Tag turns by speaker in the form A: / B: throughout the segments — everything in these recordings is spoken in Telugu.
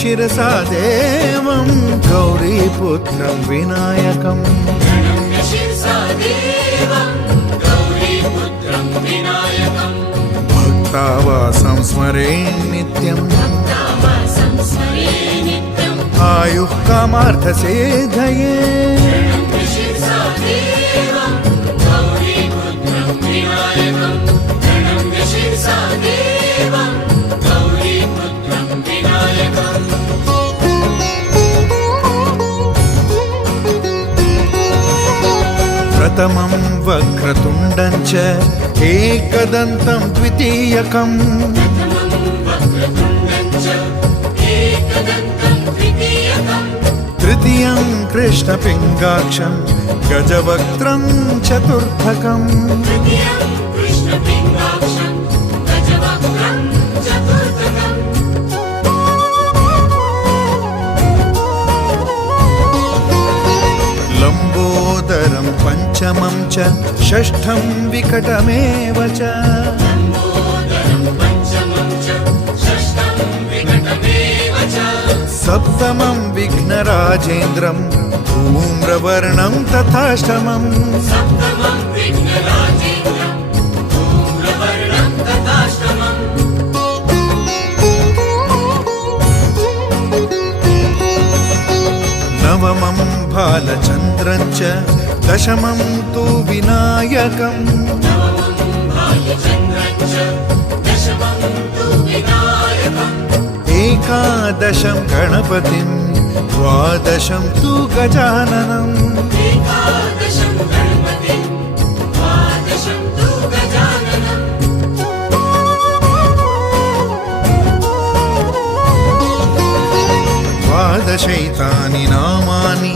A: శిరసాదేవం గౌరీపుత్రం వినాయకం. భక్తావాసం స్మరే నిత్యం. ఆయుః కామార్థసేధయే గౌరీపుత్రం
B: प्रथमं वक्रतुण्डं च एकदन्तं द्वितीयकम्
A: वक्रतुण्डं च एकदन्तं द्वितीयकम्
B: तृतीयं कृष्णपिङ्गाक्षं गजवक्त्रं चतुर्थकम् च षष्ठं विकटमेव च। सप्तमं विघ्नराजेन्द्रं
A: सप्तम तथाष्टमम्।
B: भालचन्द्रं च दशमं तु विनायकम्
A: नवमं भालचन्द्रं च दशमं तु विनायकम्
B: एकादशं गणपतिं द्वादशं तु गजाननम्
A: एकादशं गणपतिं द्वादशं तु गजाननम्
B: द्वादशैतानि नामानि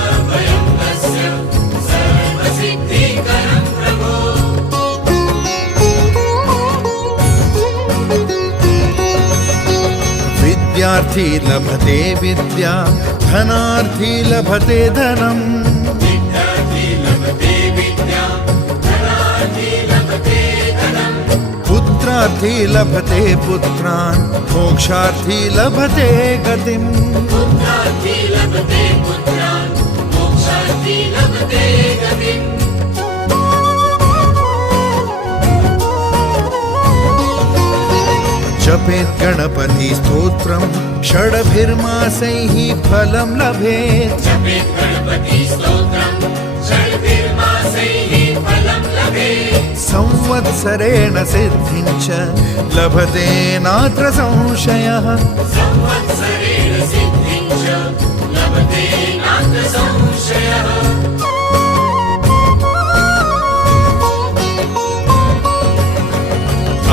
A: ధనార్థి లభతే
B: విద్య ధనార్థి లభతే ధనం. పుత్రార్థి లభతే
A: పుత్రాన్ మోక్షార్థి లభతే గతిం. పుత్రార్థి లభతే
B: పుత్రాన్. प्राप्येत् गणपतिस्तोत्रं षड्भिर्मासैः फलं लभेत्। संवत्सरेण सिद्धिं च लभते नात्र संशयः।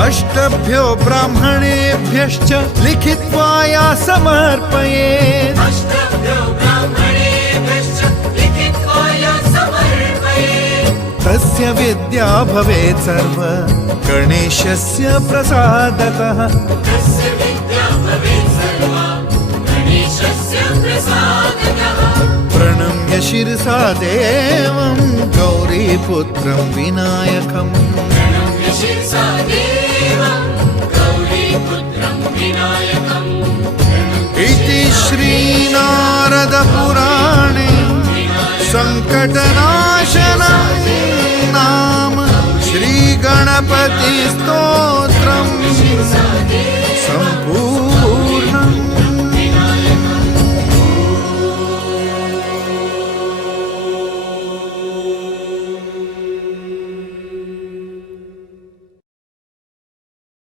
B: अष्टभ्यो ब्राह्मणेभ्यश्च लिखित्वा या समर्पयेत्। तस्य विद्या भवेत् सर्व। गणेशस्य प्रसादतः।
A: प्रणम्य शिरसा देवं गौरीपुत्रं विनायकम्।
B: इति श्रीनारदपुराणे सङ्कटनाशनं नाम श्रीगणपतिस्तोत्रम्। सम्पूर्णम्